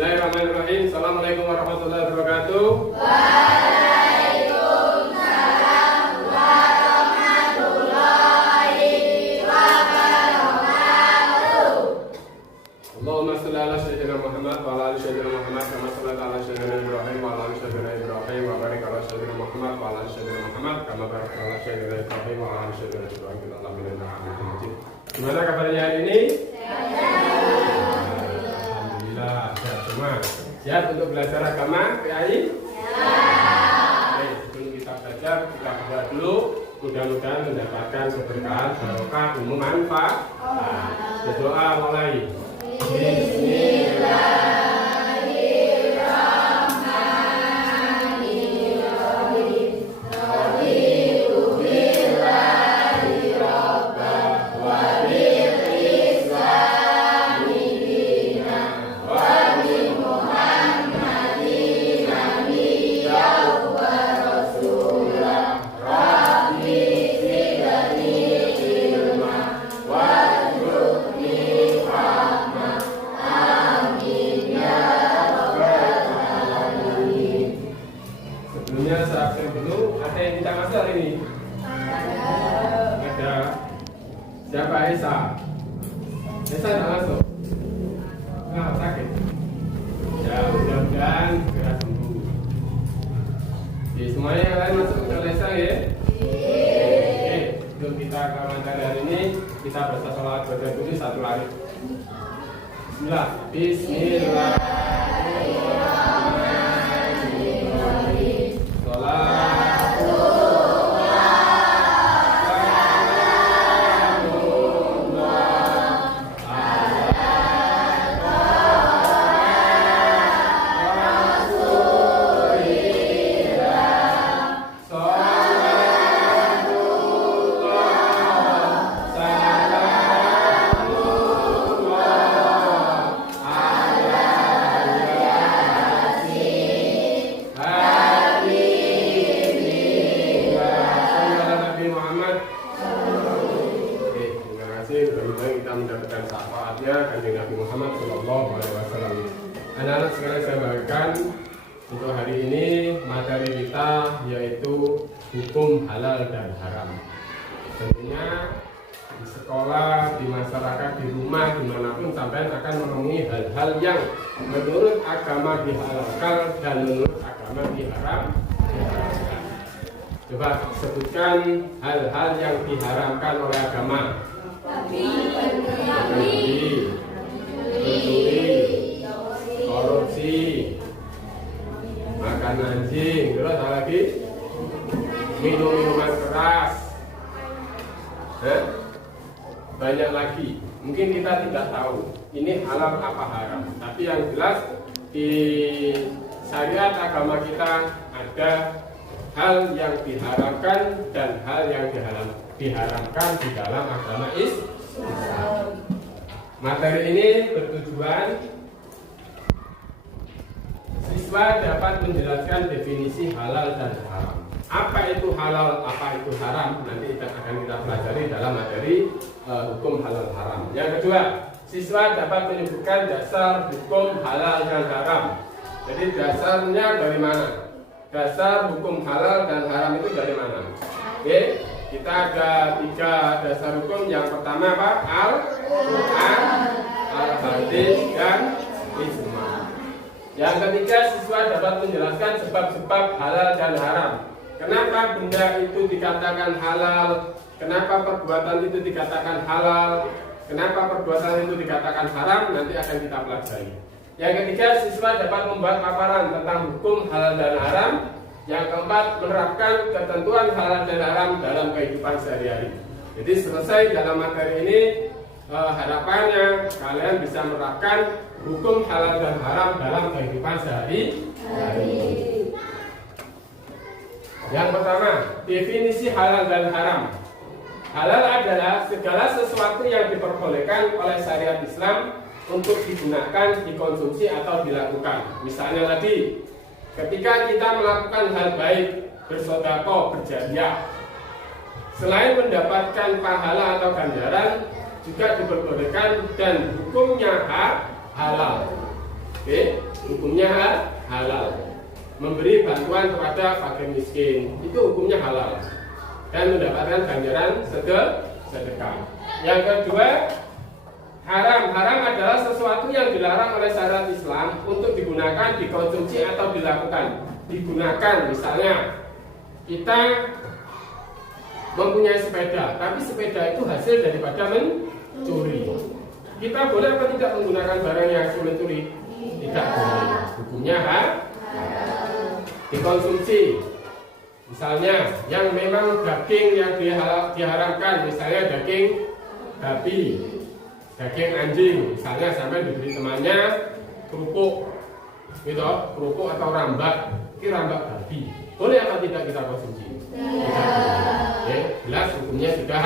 Bismillahirrahmanirrahim. Assalamualaikum warahmatullahi wabarakatuh. Waalaikumsalam warahmatullahi wabarakatuh. Allahumma shalli ala sayyidina Muhammad wa ala ali sayyidina Muhammad kama shallaita ala sayyidina Ibrahim wa ala ali sayyidina Ibrahim wa barik ala sayyidina Muhammad wa ala ali sayyidina Muhammad kama barakta ala sayyidina Ibrahim wa ala ali sayyidina Ibrahim fil alamin innaka Hamidum Majid. Gimana kabarnya hari ini? Alhamdulillah, sehat semua. Siap untuk belajar agama, Kiai? Baik, sebelum kita belajar, kita berdoa dulu. Mudah-mudahan mendapatkan keberkahan, barokah, umum manfaat. Berdoa mulai. Bismillahirrahmanirrahim. Raditu billahi rabban wa bil islami dinan wa bi Muhammadin nabiyyan wa rasulan. Rabbi zidni ilma warzuqni fahma. Amin ya rabbal alamin. Sebelumnya saya absen dulu. Ada yang tidak masuk hari ini? Ada. Siapa? Esa. Esa tidak masuk. Kenapa sakit? Ya, mudah-mudahan segera sembuh. Oke, semuanya yang lain masuk ke Esa ya? Oke, untuk kita ke materi hari ini, kita baca sholawat baca kudus satu kali. Bismillah. Bismillahirrahmanirrahim. Sholawat. Anak-anak sekalian saya bagikan untuk hari ini materi kita yaitu hukum halal dan haram. Tentunya di sekolah, di masyarakat, di rumah, dimanapun sampai akan menemui hal-hal yang menurut agama dihalalkan dan menurut agama diharamkan. Coba sebutkan hal-hal yang diharamkan oleh agama. Mencuri, korupsi, makan anjing, terus apa lagi? Minum minuman keras, banyak lagi. Mungkin kita tidak tahu ini halal apa haram. Tapi yang jelas di syariat agama kita ada hal yang diharamkan dan hal yang diharamkan di dalam agama Islam. Materi ini bertujuan siswa dapat menjelaskan definisi halal dan haram. Apa itu halal, apa itu haram, nanti akan kita pelajari dalam materi hukum halal haram. Yang kedua, siswa dapat menyebutkan dasar hukum halal dan haram. Jadi dasarnya dari mana? Dasar hukum halal dan haram itu dari mana? Oke, kita ada 3 dasar hukum. Yang pertama apa? Al-Quran, Al-Hadis, dan Ijma. Yang ketiga, siswa dapat menjelaskan sebab-sebab halal dan haram. Kenapa benda itu dikatakan halal? Kenapa perbuatan itu dikatakan halal? Kenapa perbuatan itu dikatakan haram? Nanti akan kita pelajari. Yang ketiga, siswa dapat membuat paparan tentang hukum halal dan haram. Yang keempat, menerapkan ketentuan halal dan haram dalam kehidupan sehari-hari. Jadi selesai dalam materi ini, harapannya kalian bisa menerapkan hukum halal dan haram dalam kehidupan sehari-hari. Yang pertama, definisi halal dan haram. Halal adalah segala sesuatu yang diperbolehkan oleh syariat Islam untuk digunakan, dikonsumsi atau dilakukan. Misalnya tadi, ketika kita melakukan hal baik, bersedekah, berjariah, selain mendapatkan pahala atau ganjaran, juga diperbolehkan dan hukumnya halal. Oke, hukumnya halal. Memberi bantuan kepada fakir miskin itu hukumnya halal dan mendapatkan ganjaran sedekah. Yang kedua, haram. Haram adalah sesuatu yang dilarang oleh syariat Islam untuk digunakan, dikonsumsi atau dilakukan. Digunakan, misalnya kita mempunyai sepeda, tapi sepeda itu hasil daripada mencuri. Kita boleh apa tidak menggunakan barang yang hasil mencuri? Tidak boleh. Hukumnya dikonsumsi. Misalnya yang memang daging yang diharamkan, misalnya daging babi, daging anjing, misalnya sampai diberi temannya kerupuk, gitu, kerupuk atau rambak, ini rambak babi, boleh apa tidak kita konsumsi? Tidak. Oke, jelas hukumnya sudah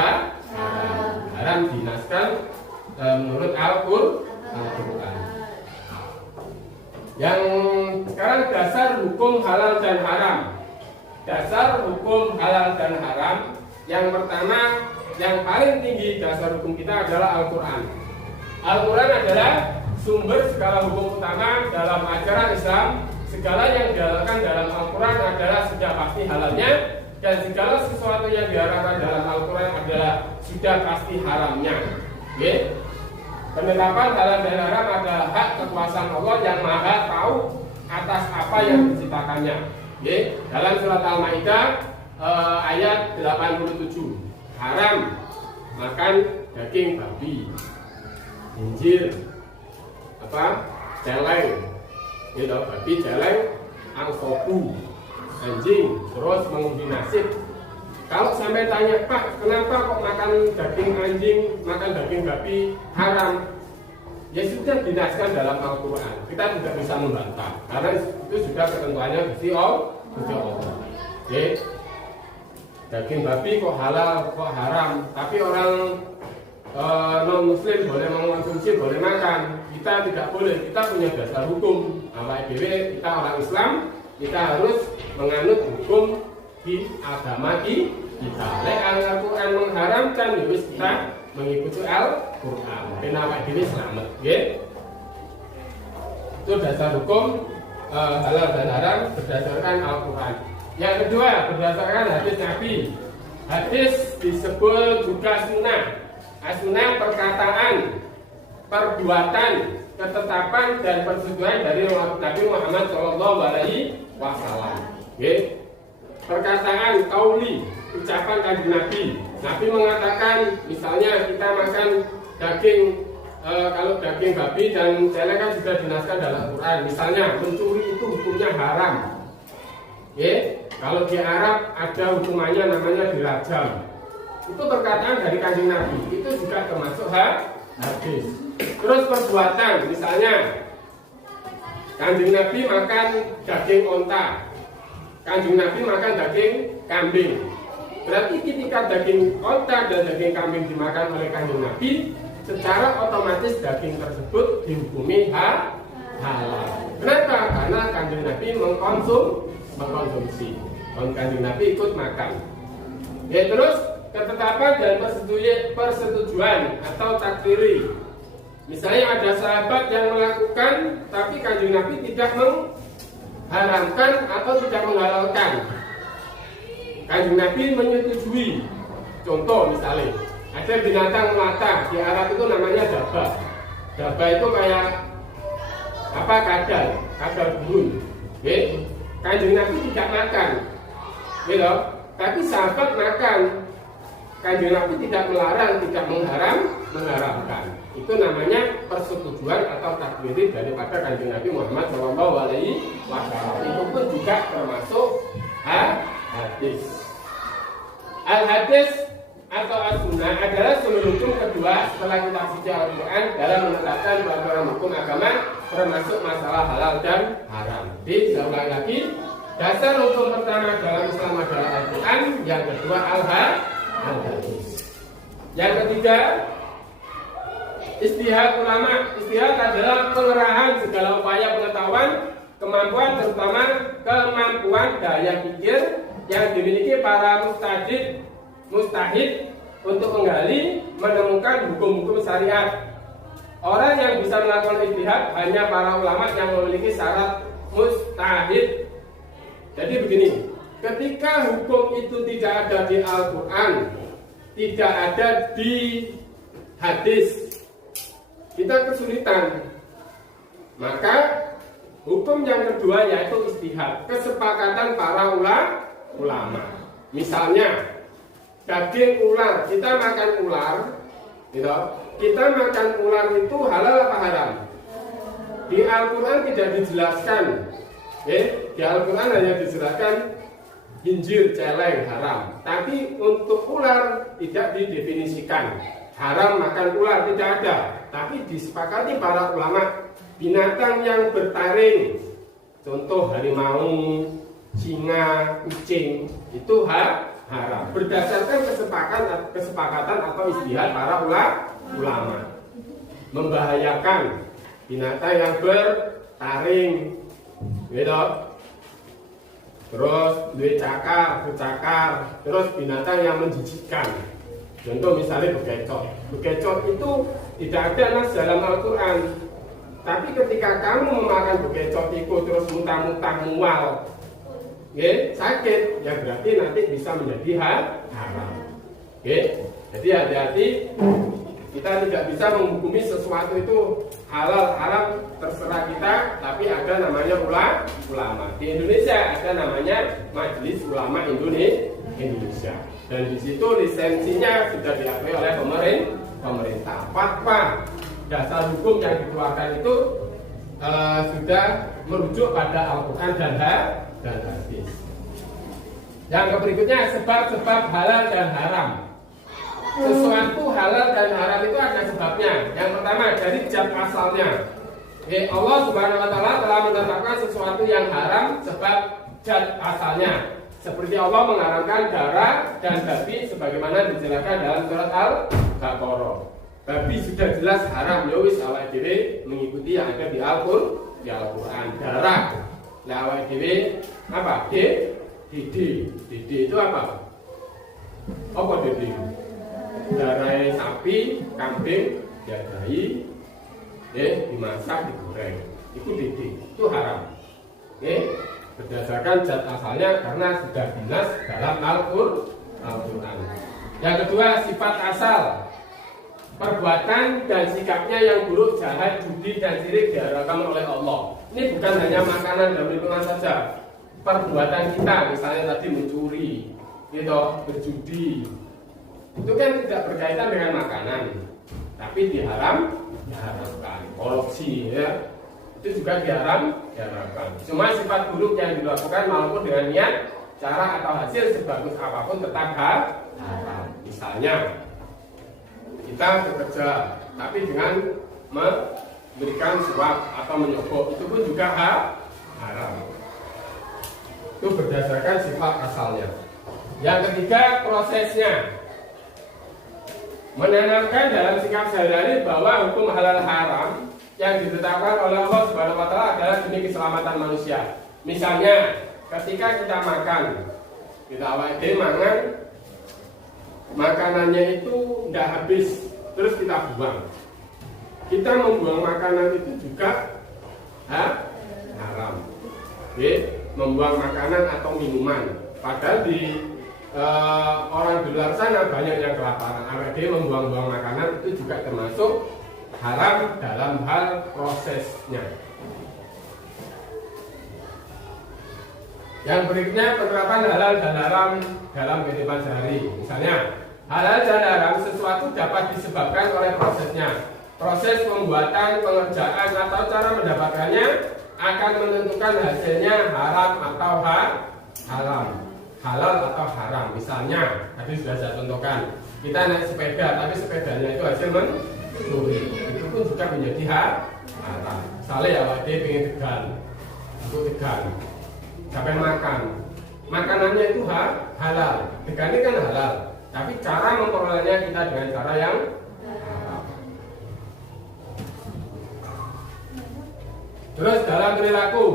haram dinaskan menurut Al-Quran. Yang sekarang dasar hukum halal dan haram. Dasar hukum halal dan haram, yang pertama, yang paling tinggi dasar hukum kita adalah Al-Quran. Al-Quran adalah sumber segala hukum utama dalam ajaran Islam. Segala yang dihalalkan dalam Al-Quran adalah sudah pasti halalnya, dan segala sesuatu yang diharamkan dalam Al-Quran adalah sudah pasti haramnya. Oke? Penetapan halal dan haram adalah hak kekuasaan Allah yang maha tahu atas apa yang diciptakannya. Oke? Dalam surat Al-Maidah ayat 87, haram makan daging babi, khinzir, celeng, gitu, babi, celeng, angsobu, anjing, terus mengundi nasib. Kalau sampai tanya, Pak, kenapa kok makan daging anjing, makan daging babi haram? Ya sudah dinaskan dalam Al-Quran. Kita tidak bisa membantah, karena itu sudah ketentuannya Gusti Allah. Oke. Daging babi kok halal, kok haram? Tapi orang non-muslim boleh mengkonsumsi, boleh makan. Kita tidak boleh. Kita punya dasar hukum. Kita orang Islam, kita harus menganut hukum di agama kita. Al-Quran mengharamkan, ya kita mengikuti Al-Quran. Kenapa diri selamat? Itu dasar hukum halal dan haram berdasarkan Al-Quran. Yang kedua, berdasarkan hadis Nabi. Hadis disebut juga sunnah. Sunnah perkataan, perbuatan, ketetapan dan persetujuan dari Nabi Muhammad SAW. Perkataan kauli, ucapan kanjeng Nabi. Nabi mengatakan, misalnya kita makan daging, kalau daging babi dan celeng kan sudah dinaskan dalam Al-Quran. Misalnya mencuri itu hukumnya haram. Kalau di Arab ada hukumannya namanya dirajam. Itu perkataan dari kanjeng Nabi. Itu juga termasuk hadis. Terus perbuatan, misalnya kanjeng Nabi makan daging onta, kanjeng Nabi makan daging kambing. Berarti ketika daging onta dan daging kambing dimakan oleh kanjeng Nabi, secara otomatis daging tersebut dihukumi halal. Kenapa? Karena kanjeng Nabi mengkonsumsi. Kanjeng Nabi ikut makan. Terus ketetapan dan persetujuan atau takdiri. Misalnya ada sahabat yang melakukan, tapi kanjeng Nabi tidak mengharamkan atau tidak menghalalkan. Kanjeng Nabi menyetujui. Contoh misalnya, ada binatang melata di Arab itu namanya dabah. Dabah itu kayak kadal burung. Kanjeng Nabi tidak makan, tapi sahabat makan. Kanjeng Nabi tidak melarang, tidak mengharamkan. Itu namanya persetujuan atau takdiri daripada kanjeng Nabi Muhammad SAW. Itu pun juga termasuk hadis. Al-hadis atau as-sunnah adalah sumber hukum kedua setelah kita baca Al-Quran dalam menetapkan peraturan hukum agama, termasuk masalah halal dan haram. Saya ulangi lagi, dasar hukum pertama dalam Islam adalah Al-Quran, yang kedua Al-hadis. Yang ketiga, istihad ulama. Istihad adalah pengerahan segala upaya pengetahuan, kemampuan, terutama kemampuan daya pikir yang dimiliki para mustahid untuk menggali, menemukan hukum-hukum syariat. Orang yang bisa melakukan ijtihad hanya para ulama yang memiliki syarat mustahid. Jadi begini, ketika hukum itu tidak ada di Al-Quran, tidak ada di hadis, kita kesulitan. Maka hukum yang kedua yaitu ijtihad, kesepakatan para ulama. Misalnya daging ular, kita makan ular, gitu. Kita makan ular itu halal apa haram? Di Al-Quran tidak dijelaskan. Di Al-Quran hanya dijelaskan khinzir, celeng, haram. Tapi untuk ular tidak didefinisikan. Haram makan ular tidak ada. Tapi disepakati para ulama, binatang yang bertaring, contoh harimau, singa, kucing, itu haram. Berdasarkan kesepakatan atau ijtihad para ulama. Membahayakan binatang yang bertaring, gitu. Terus duwe cakar, bercakar, terus binatang yang menjijikkan. Contoh misalnya bekecot. Bekecot itu tidak ada nas dalam Al-Quran. Tapi ketika kamu memakan bekecot itu terus muntah-muntah mual, sakit, ya berarti nanti bisa menjadi haram. Jadi hati-hati, kita tidak bisa menghukumi sesuatu itu halal haram, terserah kita. Tapi ada namanya ulama. Di Indonesia ada namanya Majelis Ulama Indonesia. Dan di situ lisensinya sudah diakui oleh pemerintah. Fatwa dasar hukum yang dikeluarkan itu sudah merujuk pada Al-Quran dan hadis. Yang berikutnya sebab-sebab halal dan haram. Sesuatu halal dan haram itu ada sebabnya. Yang pertama dari zat asalnya. Allah Subhanahu wa taala telah menetapkan sesuatu yang haram sebab zat asalnya. Seperti Allah mengharamkan darah dan babi sebagaimana dijelaskan dalam surat Al-Baqarah. Babi sudah jelas haram, ya wis awake dhewe mengikuti yang ada di Al-Quran. Darah lah awake dhewe apa? Didi itu apa? Apa didi? Darah sapi, kambing, diadai, dimasak, digoreng. Itu didi, itu haram. Berdasarkan zat asalnya karena sudah dinas dalam Al-Quran. Yang kedua sifat asal. Perbuatan dan sikapnya yang buruk, jahat, judi dan syirik diharamkan oleh Allah. Ini bukan hanya makanan dan minuman saja. Perbuatan kita, misalnya tadi mencuri, gitu, berjudi, itu kan tidak berkaitan dengan makanan, tapi diharamkan. Korupsi, ya, itu juga diharamkan. Cuma sifat buruk yang dilakukan maupun dengan niat, cara atau hasil sebagus apapun tetap haram. Misalnya kita bekerja, tapi dengan memberikan suap atau menyogok, itu pun juga haram. Itu berdasarkan sifat asalnya. Yang ketiga prosesnya. Menanamkan dalam sikap sehari-hari bahwa hukum halal haram yang ditetapkan oleh Allah Subhanahu wa taala adalah demi keselamatan manusia. Misalnya, ketika kita makan, kita makan, makanannya itu tidak habis, terus kita buang. Kita membuang makanan itu juga haram. Membuang makanan atau minuman. Padahal di orang di luar sana banyak yang kelaparan. Dia membuang-buang makanan itu juga termasuk haram dalam hal prosesnya. Yang berikutnya penerapan halal dan haram dalam kehidupan sehari. Misalnya, halal dan haram sesuatu dapat disebabkan oleh prosesnya. Proses pembuatan, pengerjaan atau cara mendapatkannya akan menentukan hasilnya haram atau halal. Halal atau haram. Misalnya, tadi sudah saya contohkan, kita naik sepeda, tapi sepedanya itu hasil mencuri, itu pun juga menjadi haram. Misalnya ya, dia pengen tegal, aku tegal, sampai makan, makanannya itu halal, tegal ini kan halal, tapi cara memperolehnya kita dengan cara yang haram. Terus dalam perilaku,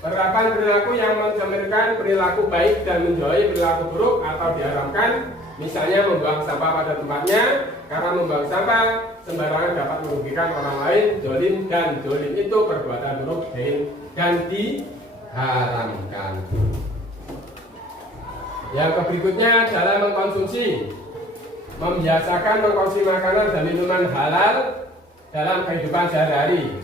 penerapan perilaku yang mencerminkan perilaku baik dan menjauhi perilaku buruk atau diharamkan Misalnya membuang sampah pada tempatnya, karena membuang sampah sembarangan dapat merugikan orang lain, dolim, dan dolim itu perbuatan buruk dan diharamkan. Yang berikutnya adalah mengkonsumsi, membiasakan mengkonsumsi makanan dan minuman halal dalam kehidupan sehari-hari.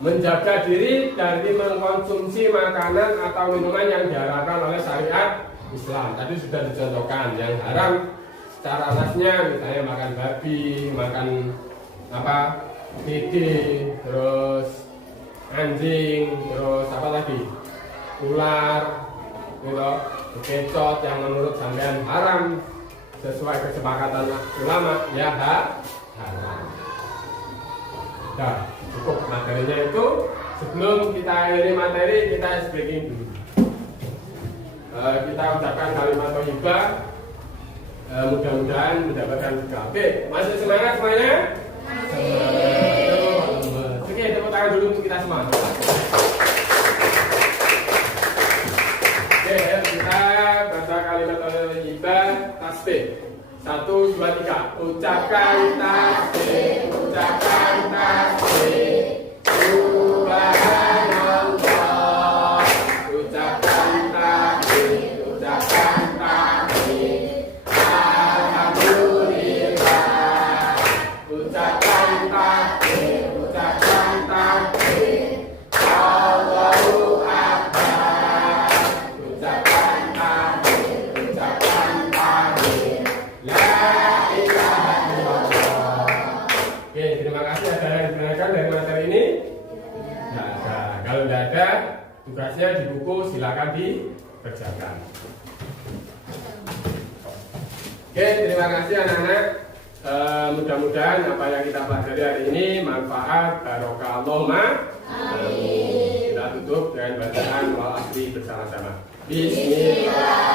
Menjaga diri dari mengkonsumsi makanan atau minuman yang diharamkan oleh syariat Islam. Tadi sudah dicontohkan yang haram secara nasnya, misalnya makan babi, makan dede, terus anjing, terus apa lagi, ular, gitu, bekecot yang menurut sampean haram sesuai kesepakatan ulama ya haram. Nah, cukup materinya itu. Sebelum kita akhiri materi, kita speaking dulu. Kita ucapkan kalimat thayyibah, mudah-mudahan mendapatkan berkah. Oke, masih semangat semuanya? Semangat. Oke, tepuk tangan dulu untuk kita semua. Oke, kita baca kalimat thayyibah tasbih. 1, 2, 3. Ucapkan tasbih, ucapkan tasbih. Subhanallah. Ucapkan tasbih, ucapkan tasbih. Alhamdulillah. Ucapkan tasbih, ucapkan tasbih. Allahu Akbar. Ucapkan tasbih, ucapkan tasbih. La ilaha illallah. Oke, terima kasih. Ada yang ditanyakan dari materi ini? Tidak ada. Kalau tidak ada, tugasnya di buku silakan dikerjakan. Oke, terima kasih anak-anak. Mudah-mudahan apa yang kita pelajari hari ini manfaat, barokah Allahumma amin. Kita tutup dengan bacaan wal asri bersama-sama. Bismillah.